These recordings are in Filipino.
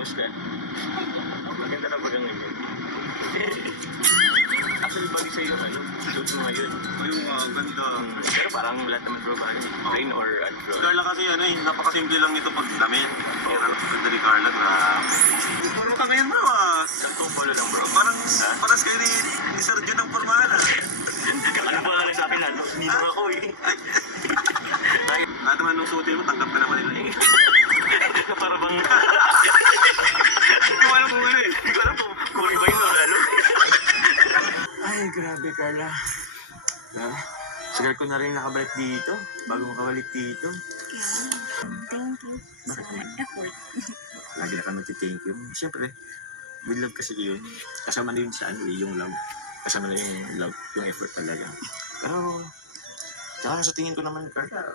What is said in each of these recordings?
Kumusta? Maganda na bagang ngayon. Actually, bagay sa'yo yung suit mo ngayon. Yung ganda. Pero parang lahat naman bro, bagay. Plain or bro? Carla kasi napakasimple lang nito pag damit. Pero ganda ni Carla, grabe. Puro ka ngayon bro Saktong polo lang bro. Paras kayo ni Sergio ng pormahan Ano ba nga sa akin Hindi mo ako eh. Lahat naman nung suotin mo, tanggap ka naman nila Para bang... Hindi mo alam kung ano eh. Hindi ko alam kung iba yun o lalo. Ay, grabe, Carla. Sagal ko na rin nakabalik dito. Bago makabalik dito. Thank you sa effort. Lagi na kami thank you. Siyempre, with love kasi yun. Kasama na yun sa yung love. Kasama na yung love, yung effort talaga. Pero, tsaka sa tingin ko naman, Carla,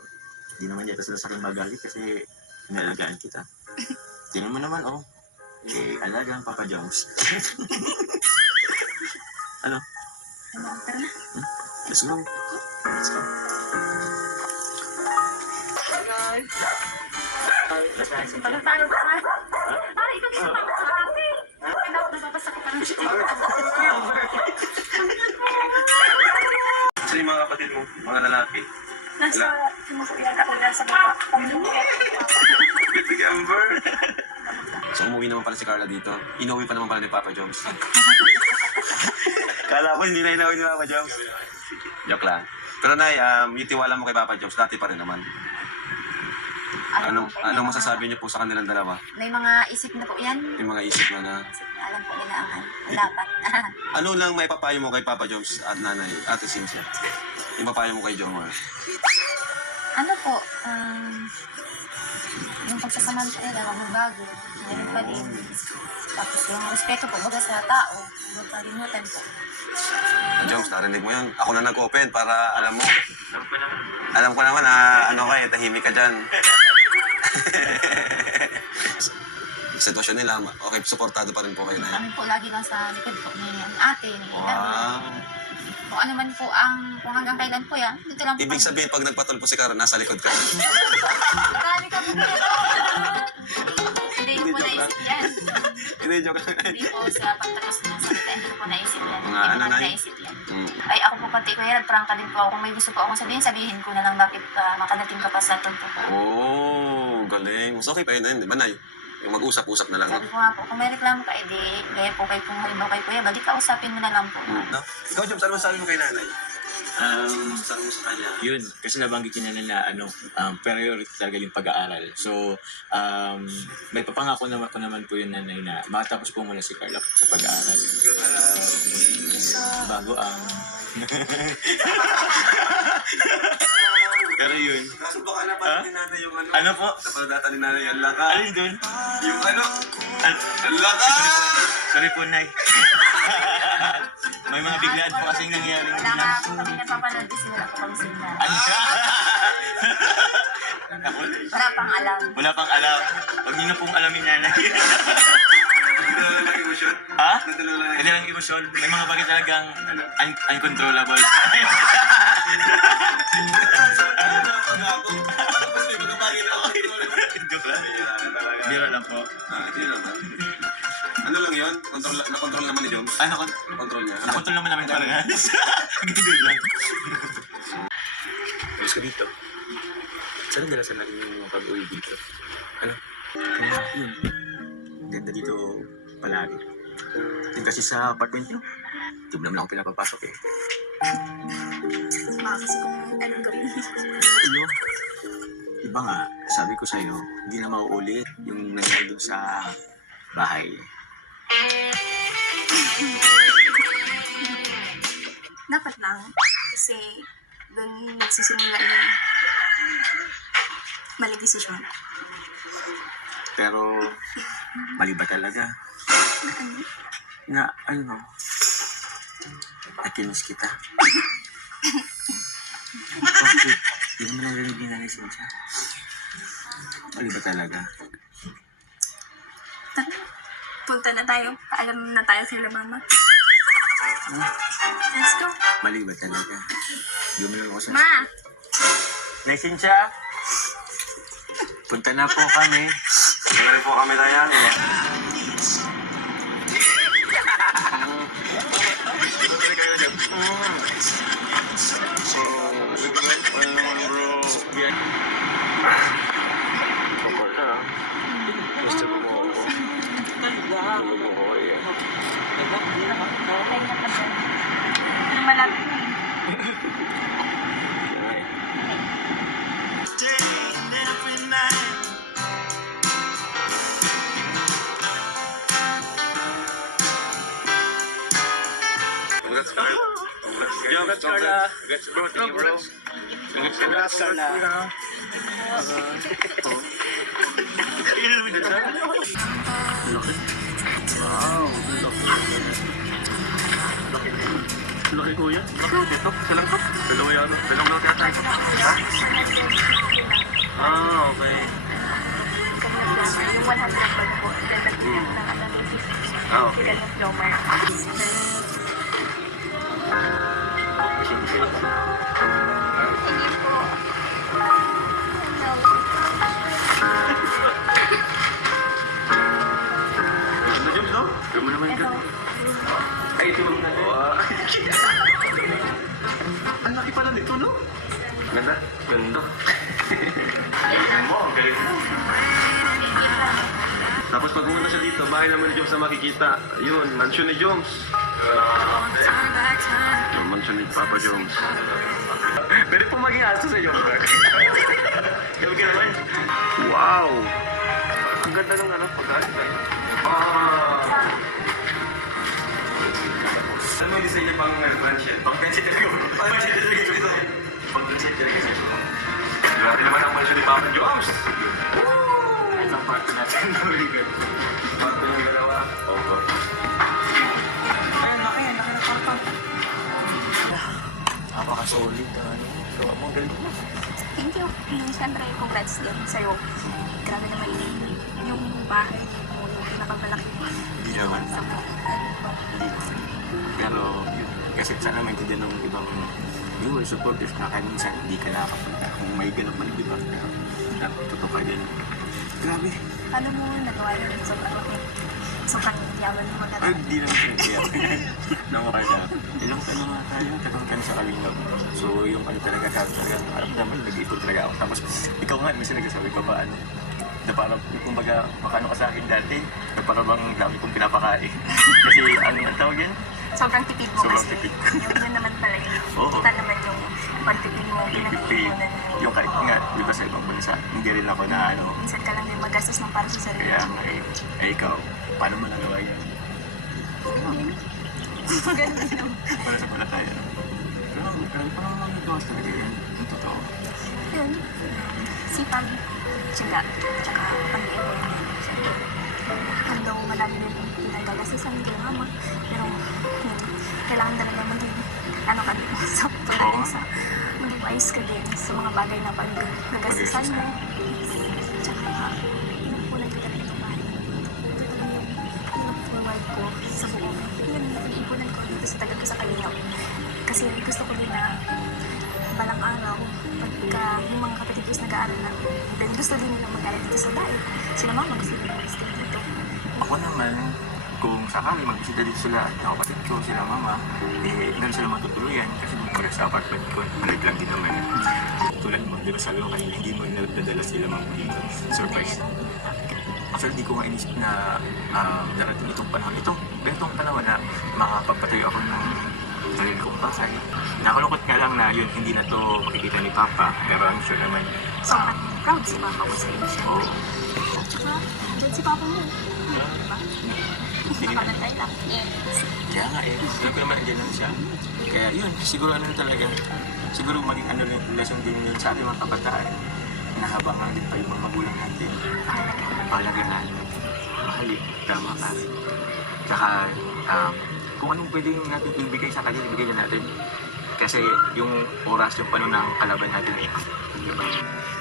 hindi naman yata sila sa akin magalit kasi inalagaan kita. Tingnan mo naman, alagaan Papa Jones. Ano? Tara na. Let's go. Let's go. Paano ba? Para ikaw isa pa sa kape. Kailangan nababasa ko pa ng Sa yung mga kapatid mo, mga lalaki. Nasa sinukuyan ako dahil sa baba. Big Amber. So umuwi naman pala si Carla dito. Inuwi pa naman pala ni Papa Jones. Kala ko hindi na inawin ni Papa Jones. Joke lang. Pero Nay, yung tiwala mo kay Papa Jones, dati pa rin naman. Anong masasabi niyo po sa kanilang dalawa? May mga isip na po yan. Yung mga isip mo na... Alam po nila ang dapat. Ano lang may papayo mo kay Papa Jones at Nanay, Ate Cynthia? Yung papayo mo kay Jomar? Ano po, yung pagsasamantala, magbago, ganun pa din. Tapos yung respeto po, baga sa tao, huwag kalimutan po. Jones, narinig mo yun. Ako na nag-open para alam mo. Alam ko naman tahimik ka dyan. Sitwasyon nila, okay, supportado pa rin po kayo na yan. Kami po lagi lang sa likod po ni ate, ni Wow. Kung ano man po kung hanggang kailan po yan, dito lang po. Ibig sabihin, pag nagpatol po si Karen, nasa likod ka. Marami kami po. Hindi ko po naisip yan. Hindi, joke lang. Hindi po sa pagtapos ng salita, hindi ko po naisip yan. Mga Hindi ano ko na naisip yan. Ay, ako po pati ko yan, prangka din po ako. Kung may gusto po akong sabihin ko na lang bakit makadating ka pa sa tunto ko. Oh, galing. Mas okay pa yun, di ba, Nay? Yung mag-usap-usap na lang. Sabi ko nga po, kung may reklamo ka, edi, gaya po kay kung halimbawa kay Kuya, balik kausapin mo na lang po. No? Ikaw, Jom, saan mo sabi mo kay Nanay? Saan mo sa kanya? Yun, kasi nabanggit niya na priority talaga yung pag-aaral. So, may papangako naman ko naman po yun nanay na makatapos po muna si Carla sa pag-aaral. Bago ang... Pero yun. Kaso baka napalad ni Nanay yung Ano po? Napalad ni Nanay ang laka. Alin dun? Yung ang laka! Sorry po, Nay. May mga biglaan po kasing nangyari. Wala nga po kami napapanood kasi wala po kami signal. Ano siya? Ako, Wala pang alam. wala pang alam. Huwag niyo na pong alamin nanay. Nadala lang emosyon. Ha? Nadala lang Hindi lang emosyon. May mga bagay talagang uncontrollable. Tapos may mga bagay na ako. Joke lang. Biro lang po. Hindi naman. Ano lang yun? Na-control naman ni Joms? Control niya. Nakontrol naman namin parehas. Ganun lang. Ayos ka dito. Saan dala sa natin yung pag-uwi dito? Ano? Yun. Ganda dito palagi. Yung kasi sa apartment nyo, di mo naman ako pinapapasok eh. Mga kasi kung anong gawin. Ano? Iba nga, sabi ko sa'yo, hindi na mauulit yung nangyari doon sa bahay. Dapat lang. Kasi doon nagsisimula yung mali desisyon. Pero, mali ba talaga? Na, nakinis kita. Bakit? Hindi naman narinig ni Nanay Cynthia. Mali ba talaga? Tara, punta na tayo. Paalam na tayo kay mama. Let's go. Mali ba talaga? Hindi mo lang ako sa... Ma! Nanay Cynthia! Punta na po kami. Meron po kami na yan. Oo, yan. Pahinga pa dyan. Yung malapit na yun. Congrats, Carla. Congrats, Carla. Congrats, bro. Thank you, bro. Congrats, Carla. Wow. Laki kuya. Ito, silang to. Dalawa yan. Dalawang lote yata ito. Ha? Ah, okay. Yung 100 bag po. Dagdagan ng Ah, okay. Sila ng Flomar. Hindi po. Ano James, no? Alam mo naman ka. Ay, ito lang na. Ang laki pala nito, no? Ganda. Ganda. Mo, ang galing mo. Tapos pag pumunta siya dito, bahay naman ni Jones na makikita. Yun, mansion ni Jones. Yung mansion ni Papa Jones. Pwede po maging aso sa iyo, bro. Gabi ka naman. Wow! Ang ganda ng ano, pag-aas tayo. Ano mo design niya pang mansion? Pang pensit talaga. Pang pensit talaga yung design. Pang pensit talaga sa iyo. Grabe naman ang mansion ni Papa Jones. Ito ang part natin. Very good. Part ng dalawa. Opo. Ayun, laki ng karton. Napaka-solid na ano. Gawa mo, galing mo. Thank you. Siyempre, congrats din sa'yo. Grabe naman yung bahay mo, yung pinakamalaki. Hindi naman. Sa Hindi. Pero, yun. Kasi sana maintindihan ng ibang viewers, supporters na kaya minsan hindi ka nakapunta. Kung may ganap man, di ba? Pero, totoo ka din. Grabe. Paano mo nagawa yun? Sobrang yaman mo Ay, maganda. di naman siya. Namukha siya. Ilang tanong nga tayo, tagang ka sa kalingap. So, yung ano talaga, parang naman, nag-ipon talaga ako. Tapos, ikaw nga, minsan nagsasabi ka pa, ano, na parang, kumbaga, makano ka sa akin dati, na parang bang dami kong pinapakain. Kasi, ano ang tawag yan? Sobrang tipid mo Sobrang kasi. tipid. Yun naman pala yun. Oo. Kita naman yung pagtipid mo, pinag-iipunan mo. Yung kahit nga, di ba sa ibang bansa, hindi rin ako na ano, Minsan ka lang din magastos ng para sa sarili. kaya, ikaw, paano mo nagawa yan? Maganda naman. Para sa palataya. Pero, parang mga nagawa talaga yan. Ang totoo. Yun. Sipag, tiyaga, tsaka pag-iipon. Hanggang madami din pinagagastusan kay mama. Pero, yun, kailangan talaga maging, ano ka din, sakto na din sa, maging wise ka din sa mga bagay na pag-nagastusan mo. Tsaka, inupunan ko talaga itong bahay. Ito talaga yung forward ko sa buong. Yun, inupunan ko dito sa tagal ko sa Kalingap. Kasi gusto ko din na balang araw, pagka yung mga kapatid ko is nag-aaral na, then gusto din nila mag-aaral dito sa daig. Sila mama gusto din mag-stay dito. Ako naman, kung sakali magbisita dito sila, yung kapatid ko, sila mama, meron sila matutuluyan kasi nung pala sa apartment ko, malit lang din naman. Tulad mo, di ba sabi ko kanina, hindi mo nadala sila mga dito. Surprise. Actually, di ko nga inisip na darating itong panahon. Itong panahon na makapagpatayo ako ng sarili kong bahay. Nakalungkot nga lang na yun, hindi na to makikita ni Papa. Pero I'm sure naman, Sobrang proud si Papa ko sa inyo siya. oo. Tsaka, dyan si Papa mo. Diba? Sige. Nakalantay lang. Yes. Kaya nga alam ko naman nandiyan lang siya. Kaya yun, siguro ano talaga, siguro maging ano lesson din yun sa ating mga kabataan. Nahabangan din pa yung mga magulang natin. Palagyan natin. Mahalin, tama ka. Tsaka, kung anong pwedeng natin ibigay sa kanya, ibigay na natin. Kasi yung oras, yung paano ng kalaban natin eh.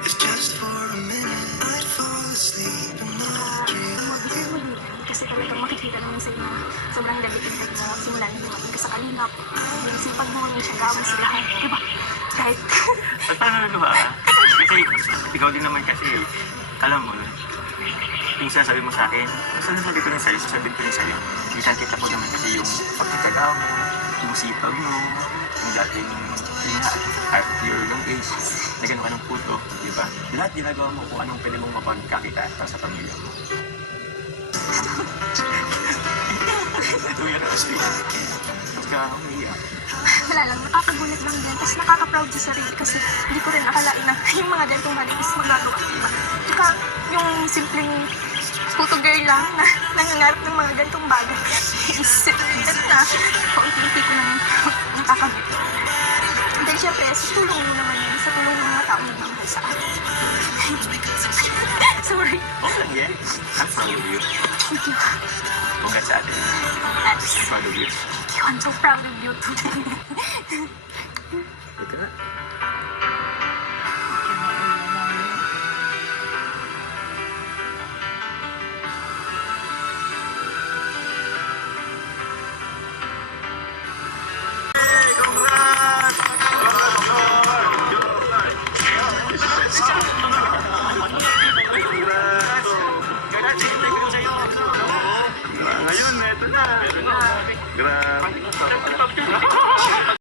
It's just for a minute, I'd fall asleep in my dream. Mag-isip mo din. Kasi talagang makikita naman sa inyo. Sobrang dedicated mo. Simula na dumating ka sa Kalingap. Yung sipag mo, yung siyagawan sa lahat. Diba? Kahit... At paano na ba? Kasi ikaw din naman kasi, alam mo, yung sinasabi mo sa akin, saan nasabi ko rin sa'yo, sasabihin ko rin sa'yo. Kita ko naman kasi yung pagkitagaw mo, yung sipag mo, yung dating at your young age, na gano'n ka ng puto, di ba? Lahat ginagawa mo kung anong pwede mong mapagkakita para sa pamilya mo. Kuya Rusty. Huwag ka umiyak. Wala lang, nakakagulat lang din. Tapos nakaka-proud sa sarili kasi hindi ko rin akalain na yung mga ganitong bagay is magagawa. Diba? Tsaka yung simpleng photo girl lang na nangangarap ng mga ganitong bagay is that na paunti-unti ko nang nakakabit. And then syempre, sa tulong mo naman yun, sa tulong ng mga taong nagmamahal sa akin. Sorry. Okay lang yan. I'm proud of you. Thank you. Congrats sa atin. Alex, I'm proud of you. thank you. I'm so proud of you today. Huwag ka na. Ngayon, eto na. Grabe.